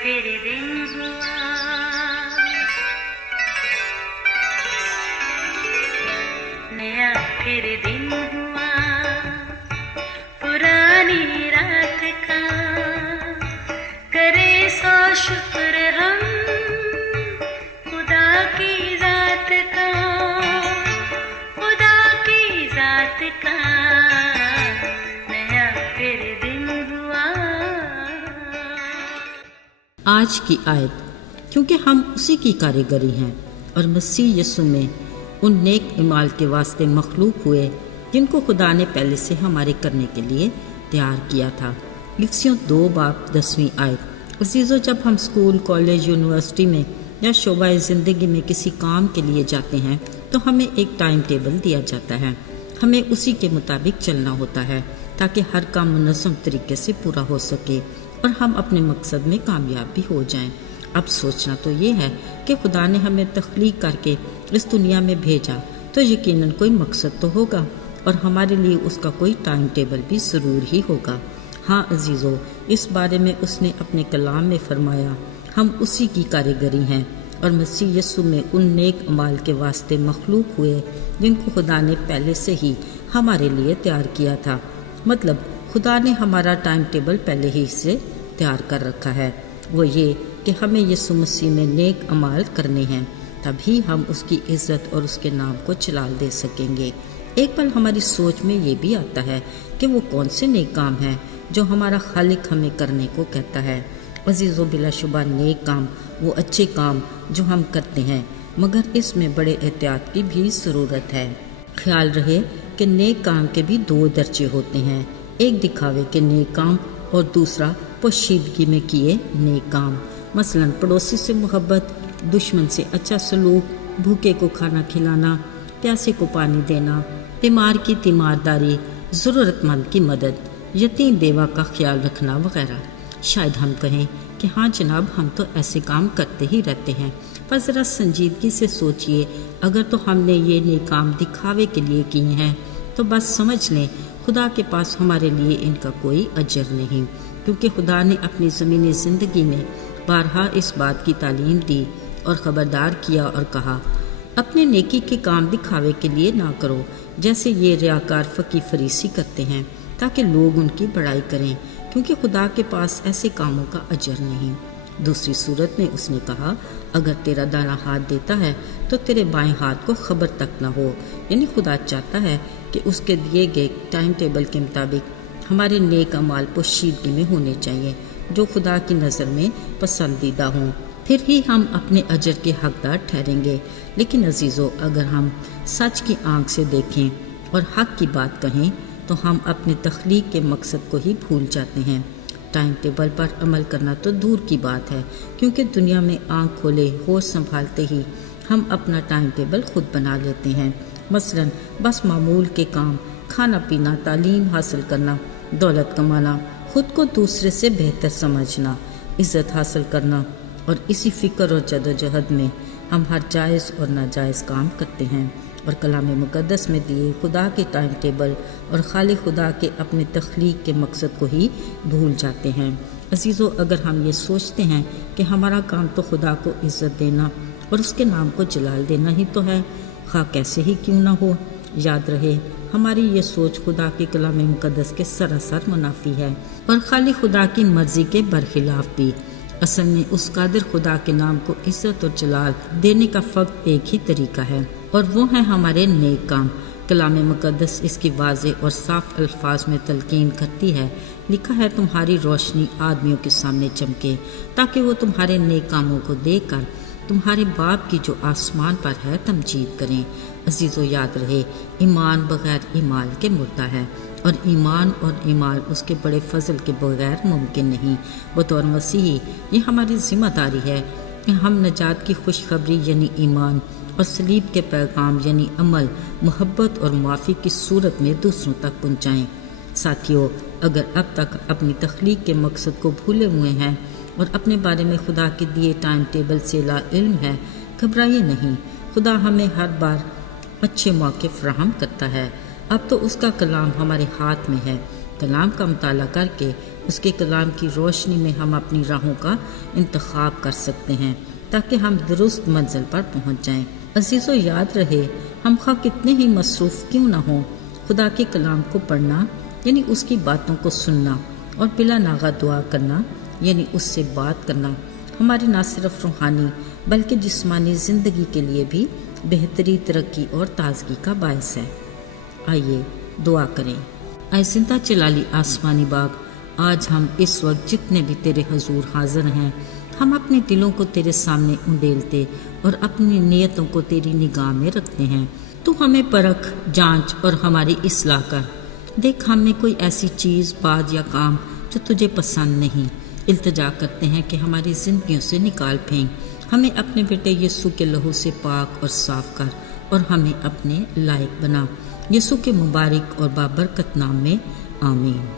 پھر دن ہوا، نیا پھر دن ہوا، پرانی رات کا کرے سو شکر ہم خدا کی ذات کا، خدا کی ذات کا نیا پھر دن ہوا۔ آج کی آیت، کیونکہ ہم اسی کی کاریگری ہیں اور مسیح یسوع میں ان نیک اعمال کے واسطے مخلوق ہوئے جن کو خدا نے پہلے سے ہمارے کرنے کے لیے تیار کیا تھا۔ افسیوں 2:10 آیت۔ عزیزو، جب ہم اسکول، کالج، یونیورسٹی میں یا شعبہ زندگی میں کسی کام کے لیے جاتے ہیں تو ہمیں ایک ٹائم ٹیبل دیا جاتا ہے۔ ہمیں اسی کے مطابق چلنا ہوتا ہے تاکہ ہر کام منظم طریقے سے پورا ہو سکے اور ہم اپنے مقصد میں کامیاب بھی ہو جائیں۔ اب سوچنا تو یہ ہے کہ خدا نے ہمیں تخلیق کر کے اس دنیا میں بھیجا تو یقیناً کوئی مقصد تو ہوگا اور ہمارے لیے اس کا کوئی ٹائم ٹیبل بھی ضرور ہی ہوگا۔ ہاں عزیزو، اس بارے میں اس نے اپنے کلام میں فرمایا، ہم اسی کی کاریگری ہیں اور مسیح یسوع میں ان نیک اعمال کے واسطے مخلوق ہوئے جن کو خدا نے پہلے سے ہی ہمارے لیے تیار کیا تھا۔ مطلب خدا نے ہمارا ٹائم ٹیبل پہلے ہی سے تیار کر رکھا ہے، وہ یہ کہ ہمیں یسوع مسیح میں نیک اعمال کرنے ہیں، تبھی ہم اس کی عزت اور اس کے نام کو جلال دے سکیں گے۔ ایک پل ہماری سوچ میں یہ بھی آتا ہے کہ وہ کون سے نیک کام ہیں جو ہمارا خالق ہمیں کرنے کو کہتا ہے۔ عزیزو، بلا شبہ نیک کام وہ اچھے کام جو ہم کرتے ہیں، مگر اس میں بڑے احتیاط کی بھی ضرورت ہے۔ خیال رہے کہ نیک کام کے بھی 2 درجے ہوتے ہیں، ایک دکھاوے کے نیک کام اور دوسرا پوشیدگی میں کیے نیک کام۔ مثلا پڑوسی سے محبت، دشمن سے اچھا سلوک، بھوکے کو کھانا کھلانا، پیاسے کو پانی دینا، بیمار کی تیمارداری، ضرورت مند کی مدد، یتیم بیوہ کا خیال رکھنا وغیرہ۔ شاید ہم کہیں کہ ہاں جناب، ہم تو ایسے کام کرتے ہی رہتے ہیں، پر ذرا سنجیدگی سے سوچئے، اگر تو ہم نے یہ نیک کام دکھاوے کے لیے کیے ہیں تو بس سمجھ لیں خدا کے پاس ہمارے لیے ان کا کوئی اجر نہیں، کیونکہ خدا نے اپنی زمینی زندگی میں بارہا اس بات کی تعلیم دی اور خبردار کیا اور کہا، اپنے نیکی کے کام دکھاوے کے لیے نہ کرو جیسے یہ ریاکار فقی فریسی کرتے ہیں تاکہ لوگ ان کی بڑائی کریں، کیونکہ خدا کے پاس ایسے کاموں کا اجر نہیں۔ دوسری صورت میں اس نے کہا، اگر تیرا دایاں ہاتھ دیتا ہے تو تیرے بائیں ہاتھ کو خبر تک نہ ہو، یعنی خدا چاہتا ہے کہ اس کے دیے گئے ٹائم ٹیبل کے مطابق ہمارے نیک اعمال پوشیدگی میں ہونے چاہیے جو خدا کی نظر میں پسندیدہ ہوں، پھر ہی ہم اپنے اجر کے حقدار ٹھہریں گے۔ لیکن عزیزو، اگر ہم سچ کی آنکھ سے دیکھیں اور حق کی بات کہیں تو ہم اپنے تخلیق کے مقصد کو ہی بھول جاتے ہیں۔ ٹائم ٹیبل پر عمل کرنا تو دور کی بات ہے، کیونکہ دنیا میں آنکھ کھولے ہوش سنبھالتے ہی ہم اپنا ٹائم ٹیبل خود بنا لیتے ہیں۔ مثلا بس معمول کے کام، کھانا پینا، تعلیم حاصل کرنا، دولت کمانا، خود کو دوسرے سے بہتر سمجھنا، عزت حاصل کرنا، اور اسی فکر اور جدوجہد میں ہم ہر جائز اور ناجائز کام کرتے ہیں اور کلام مقدس میں دیے خدا کے ٹائم ٹیبل اور خالق خدا کے اپنے تخلیق کے مقصد کو ہی بھول جاتے ہیں۔ عزیزو، اگر ہم یہ سوچتے ہیں کہ ہمارا کام تو خدا کو عزت دینا اور اس کے نام کو جلال دینا ہی تو ہے، خواہ کیسے ہی کیوں نہ ہو، یاد رہے ہماری یہ سوچ خدا کے کلام مقدس کے سراسر منافی ہے اور خالق خدا کی مرضی کے برخلاف بھی۔ اصل میں اس قادر خدا کے نام کو عزت اور جلال دینے کا فقط ایک ہی طریقہ ہے، اور وہ ہے ہمارے نیک کام۔ کلام مقدس اس کی واضح اور صاف الفاظ میں تلقین کرتی ہے، لکھا ہے، تمہاری روشنی آدمیوں کے سامنے چمکے تاکہ وہ تمہارے نیک کاموں کو دیکھ کر تمہارے باپ کی جو آسمان پر ہے تمجید کریں۔ عزیزو، یاد رہے، ایمان بغیر ایمال کے مردہ ہے، اور ایمان اور ایمال اس کے بڑے فضل کے بغیر ممکن نہیں۔ بطور مسیحی یہ ہماری ذمہ داری ہے کہ ہم نجات کی خوشخبری یعنی ایمان اور صلیب کے پیغام یعنی عمل، محبت اور معافی کی صورت میں دوسروں تک پہنچائیں۔ ساتھیو، اگر اب تک اپنی تخلیق کے مقصد کو بھولے ہوئے ہیں اور اپنے بارے میں خدا کے دیے ٹائم ٹیبل سے لا علم ہے، گھبرائیے نہیں، خدا ہمیں ہر بار اچھے موقع فراہم کرتا ہے۔ اب تو اس کا کلام ہمارے ہاتھ میں ہے، کلام کا مطالعہ کر کے اس کے کلام کی روشنی میں ہم اپنی راہوں کا انتخاب کر سکتے ہیں تاکہ ہم درست منزل پر پہنچ جائیں۔ عزیزو، یاد رہے ہم خواہ کتنے ہی مصروف کیوں نہ ہوں، خدا کے کلام کو پڑھنا یعنی اس کی باتوں کو سننا اور بلا ناغہ دعا کرنا یعنی اس سے بات کرنا ہماری نہ صرف روحانی بلکہ جسمانی زندگی کے لیے بھی بہتری، ترقی اور تازگی کا باعث ہے۔ آئیے دعا کریں۔ اے زندہ جلالی آسمانی باغ، آج ہم اس وقت جتنے بھی تیرے حضور حاضر ہیں، ہم اپنے دلوں کو تیرے سامنے انڈیلتے اور اپنی نیتوں کو تیری نگاہ میں رکھتے ہیں۔ تو ہمیں پرکھ، جانچ اور ہماری اصلاح کر۔ دیکھ ہم میں کوئی ایسی چیز، بات یا کام جو تجھے پسند نہیں، التجا کرتے ہیں کہ ہماری زندگیوں سے نکال پھینک۔ ہمیں اپنے بیٹے یسوع کے لہو سے پاک اور صاف کر اور ہمیں اپنے لائق بنا۔ یسوع کے مبارک اور بابرکت نام میں آمین۔